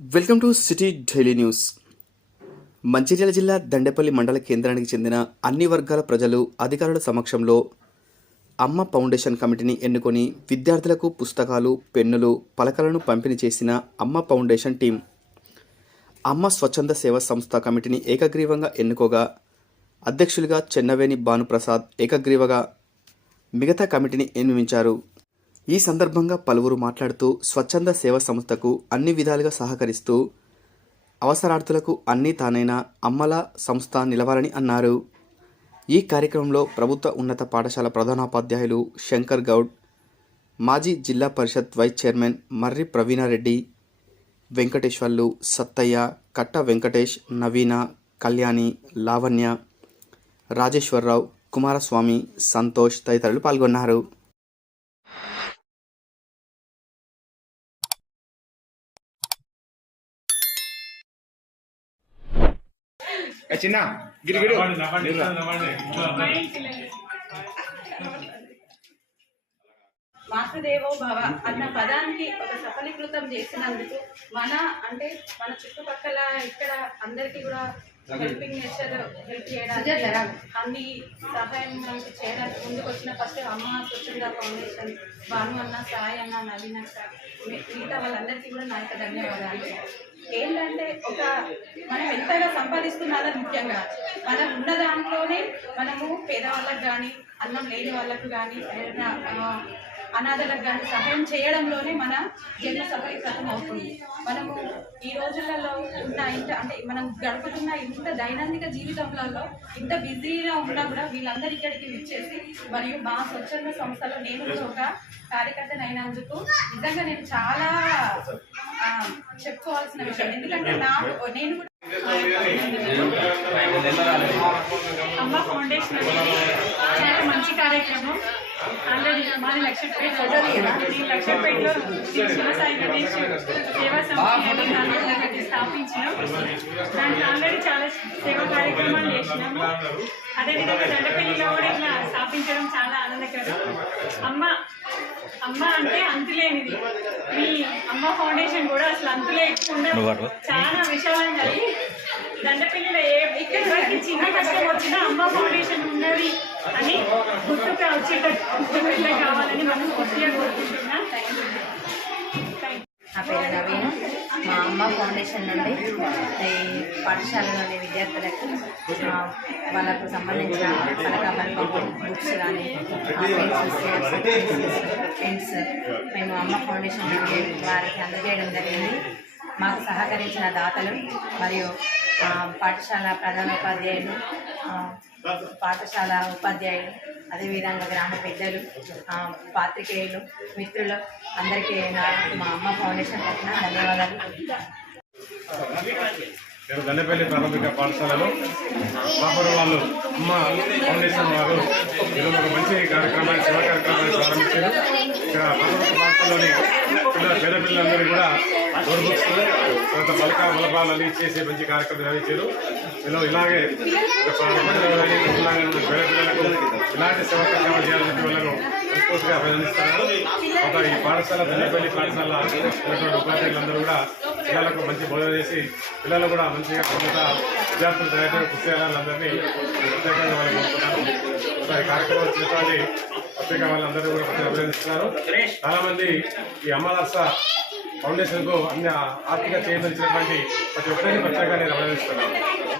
Welcome to city daily news. Mancherial జిల్లా దండేపల్లి మండల కేంద్రానికి చెందిన అన్ని వర్గాల ప్రజలు అధికారుల సమక్షంలో అమ్మ ఫౌండేషన్ కమిటీని ఎన్నుకొని విద్యార్థులకు పుస్తకాలు పెన్నులు పలకలను పంపిణీ చేసిన అమ్మ ఫౌండేషన్ టీం. అమ్మ స్వచ్ఛంద సేవా సంస్థ కమిటీని ఏకగ్రీవంగా ఎన్నుకోగా అధ్యక్షులుగా చెన్నవేని భానుప్రసాద్ ఏకగ్రీవగా మిగతా కమిటీని నియమించారు ఈ సందర్భంగా పలువురు మాట్లాడుతూ స్వచ్ఛంద సేవా సంస్థకు అన్ని విధాలుగా సహకరిస్తూ అవసరార్థులకు అన్నీ తానైన అమ్మల సంస్థ నిలవాలని అన్నారు. ఈ కార్యక్రమంలో ప్రభుత్వ ఉన్నత పాఠశాల ప్రధానోపాధ్యాయులు శంకర్ గౌడ్ మాజీ జిల్లా పరిషత్ వైస్ చైర్మన్ మర్రి ప్రవీణారెడ్డి వెంకటేశ్వర్లు సత్తయ్య కట్ట వెంకటేష్ నవీన కళ్యాణి లావణ్య రాజేశ్వరరావు కుమారస్వామి సంతోష్ తదితరులు పాల్గొన్నారు. చిన్న గిరిగిడు మాతృదేవో భవ అన్న పదానికి ఒక సఫలీకృతం చేసినందుకు మన అంటే మన చుట్టుపక్కల ఇక్కడ అందరికీ కూడా హెల్పింగ్ నేచర్ హెల్ప్ చేయడానికి అన్ని సహాయం మనకి చేయడానికి ముందుకు వచ్చిన ఫస్ట్ అమ్మ స్వచ్ఛంద ఫౌండేషన్ భాను అన్న సాయి అన్న నవీన్ అక్క మిగతా వాళ్ళందరికీ కూడా నా యొక్క ధన్యవాదాలు. ఏంటంటే ఒక మనం ఎంతగా సంపాదిస్తున్నారో ముఖ్యంగా. మనం ఉన్న దాంట్లోనే మనము పేదవాళ్ళకి కానీ అన్నం లేని వాళ్ళకు కానీ అనాథలకు కానీ సహాయం చేయడంలోనే మన జన్మ సఫలీకృతం అవుతుంది. మనం ఈ రోజులలో ఉన్న ఇంత అంటే మనం గడుపుతున్న ఇంత దైనందిక జీవితంలో ఇంత బిజీగా ఉన్నా కూడా వీళ్ళందరూ ఇక్కడికి విచ్చేసి మరియు మా స్వచ్ఛంద సంస్థలో నేను కూడా ఒక కార్యకర్తను అయినందుకు నిజంగా నేను చాలా చెప్పుకోవాల్సిన విషయం. ఎందుకంటే నాకు నేను కూడా అమ్మ ఫౌండేషన్ అనేది చాలా మంచి కార్యక్రమం. ఆల్రెడీ మాది లక్షపేట నేను లక్షపేటలో శ్రీ శివసాయి గణేష్ సేవా సంస్థ అనే దాన్ని ఒకటి స్థాపించినాం దాంట్లో ఆల్రెడీ చాలా సేవా కార్యక్రమాలు చేసినాము అదేవిధంగా దండపల్లిలో కూడా ఇట్లా స్థాపించడం చాలా ఆనందకరం అమ్మ అమ్మ అంటే అంతులేనిది మీ అమ్మ ఫౌండేషన్ కూడా అసలు అంతులే ఎక్కువ చాలా విశాలంగా అది దండపల్లిలో ఏ ఎక్కడి చిన్న కష్టం వచ్చినా అమ్మ ఫౌండేషన్ ఉన్నది అని గుర్తుగా కావాలని మనం నా పేరు నవీన్ మా అమ్మ ఫౌండేషన్ నుండి పాఠశాల నుండి విద్యార్థులకు వాళ్ళకు సంబంధించిన పథకాలను బుక్స్ కానీ పెన్స్ మేము అమ్మ ఫౌండేషన్ నుండి వారికి అందజేయడం జరిగింది. మాకు సహకరించిన దాతలు మరియు పాఠశాల ప్రధానోపాధ్యాయులు పాఠశాల ఉపాధ్యాయులు అదేవిధంగా గ్రామ పెద్దలు పాత్రికేయులు మిత్రులు అందరికీ నా మా అమ్మ ఫౌండేషన్ తరఫున ధన్యవాదాలు. నేను గండపల్లి ప్రాథమిక పాఠశాలలో పాపర వాళ్ళు అమ్మ ఫౌండేషన్ వారు ఈరోజు ఒక మంచి కార్యక్రమాన్ని సేవా కార్యక్రమాన్ని ప్రారంభించారు. ఇక్కడ ప్రాథమిక పాఠశాలలోని పిల్లల పేద పిల్లలందరూ కూడా నోట్ బుక్స్ తర్వాత పలక బలపాలు అన్ని చేసే మంచి కార్యక్రమం నిర్వహించారు. ఇలా ఇలాగే ఒక పేద పిల్లలకు ఇలాంటి సేవా కార్యక్రమాలు చేయాలని వాళ్ళను మనస్ఫూర్తిగా అభినందిస్తున్నారు ఈ పాఠశాల దండపల్లి పాఠశాల ఉన్నటువంటి ఉపాధ్యాయులందరూ కూడా పిల్లలకు మంచి బోధన చేసి పిల్లలు కూడా మంచిగా కొంత విద్యార్థులు తయారు పుస్తకాలందరినీ ప్రత్యేకంగా వాళ్ళు కోరుతున్నాను ఈ కార్యక్రమం వచ్చినటువంటి ప్రత్యేకంగా వాళ్ళందరినీ కూడా ప్రత్యేక అభినందిస్తున్నారు. చాలా మంది ఈ అమ్మదాస ఫౌండేషన్కు అన్ని ఆర్థిక చేయించినటువంటి ప్రతి ఒక్కరిని ప్రత్యేకంగా నేను అభినందిస్తున్నాను.